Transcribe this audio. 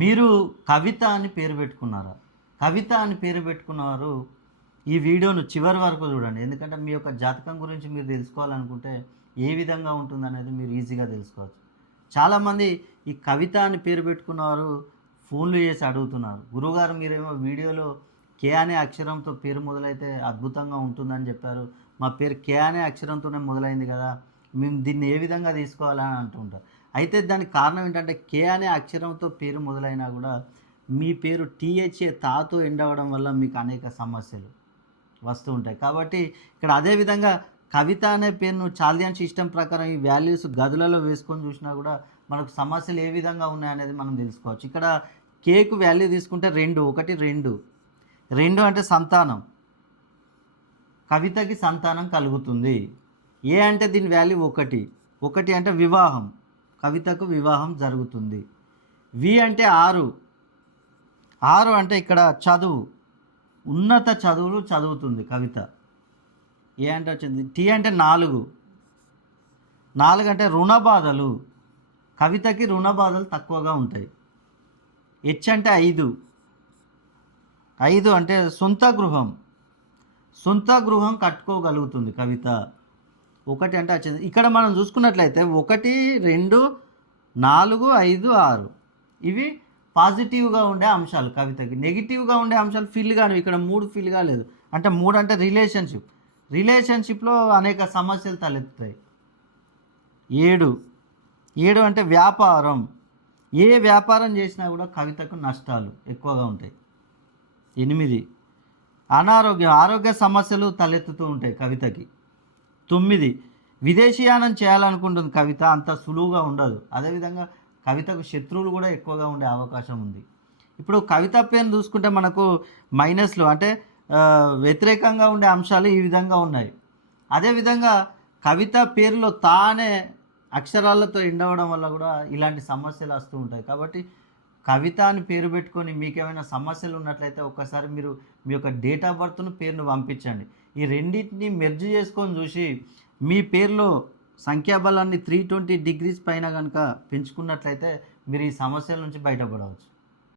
మీరు కవిత అని పేరు పెట్టుకున్నారా? కవిత అని పేరు పెట్టుకున్నవారు ఈ వీడియోను చివరి వరకు చూడండి. ఎందుకంటే మీ యొక్క జాతకం గురించి మీరు తెలుసుకోవాలనుకుంటే ఏ విధంగా ఉంటుందనేది మీరు ఈజీగా తెలుసుకోవచ్చు. చాలామంది ఈ కవిత అని పేరు పెట్టుకున్నవారు ఫోన్లు చేసి అడుగుతున్నారు, గురువుగారు మీరేమో వీడియోలో కే అనే అక్షరంతో పేరు మొదలైతే అద్భుతంగా ఉంటుందని చెప్పారు, మా పేరు కే అనే అక్షరంతోనే మొదలైంది కదా, మేము దీన్ని ఏ విధంగా తీసుకోవాలని అంటుంటారు. అయితే దానికి కారణం ఏంటంటే కే అనే అక్షరంతో పేరు మొదలైనా కూడా మీ పేరు టీహెచ్ఏ తాతో ఎండ్ అవ్వడం వల్ల మీకు అనేక సమస్యలు వస్తూ ఉంటాయి. కాబట్టి ఇక్కడ అదేవిధంగా కవిత అనే పేరును చాల్దియన్ సిస్టమ్ ప్రకారం ఈ వాల్యూస్ గదులలో వేసుకొని చూసినా కూడా మనకు సమస్యలు ఏ విధంగా ఉన్నాయనేది మనం తెలుసుకోవచ్చు. ఇక్కడ కేకు వాల్యూ తీసుకుంటే 2, 1, 2, 2 అంటే సంతానం, కవితకి సంతానం కలుగుతుంది. ఏ అంటే దీని వాల్యూ 1, 1 అంటే వివాహం, కవితకు వివాహం జరుగుతుంది. వి అంటే 6, 6 అంటే ఇక్కడ చదువు, ఉన్నత చదువులు చదువుతుంది కవిత. ఏ అంటే వచ్చింది. టీ అంటే 4, 4 అంటే రుణ బాధలు, కవితకి రుణ బాధలు తక్కువగా ఉంటాయి. హెచ్ అంటే 5, 5 అంటే సొంత గృహం, సొంత గృహం కట్టుకోగలుగుతుంది కవిత. 1 అంటే వచ్చింది. ఇక్కడ మనం చూసుకున్నట్లయితే 1, 2, 4, 5, 6 ఇవి పాజిటివ్గా ఉండే అంశాలు కవితకి. నెగిటివ్గా ఉండే అంశాలు ఫిల్ కానివి. ఇక్కడ 3 ఫిల్ కాలేదు. అంటే 3 అంటే రిలేషన్షిప్, రిలేషన్షిప్లో అనేక సమస్యలు తలెత్తుతాయి. 7 అంటే వ్యాపారం, ఏ వ్యాపారం చేసినా కూడా కవితకు నష్టాలు ఎక్కువగా ఉంటాయి. 8 అనారోగ్యం, ఆరోగ్య సమస్యలు తలెత్తుతూ ఉంటాయి కవితకి. 9 విదేశీయానం చేయాలనుకుంటుంది కవిత, అంత సులువుగా ఉండదు. అదేవిధంగా కవితకు శత్రువులు కూడా ఎక్కువగా ఉండే అవకాశం ఉంది. ఇప్పుడు కవిత పేరును చూసుకుంటే మనకు మైనస్లు అంటే వ్యతిరేకంగా ఉండే అంశాలు ఈ విధంగా ఉన్నాయి. అదేవిధంగా కవిత పేరులో తానే అక్షరాలతో ఎండవడం వల్ల కూడా ఇలాంటి సమస్యలు వస్తూ ఉంటాయి. కాబట్టి కవిత అని పేరు పెట్టుకొని మీకేమైనా సమస్యలు ఉన్నట్లయితే ఒక్కసారి మీరు మీ యొక్క డేట్ ఆఫ్ బర్త్ను పేరును పంపించండి. ఈ రెండింటిని మెర్జ్ చేసుకొని చూసి మీ పేరులో సంఖ్యాబలాన్ని 320 డిగ్రీస్ పైన కనుక పెంచుకున్నట్లయితే మీరు ఈ సమస్యల నుంచి బయటపడవచ్చు.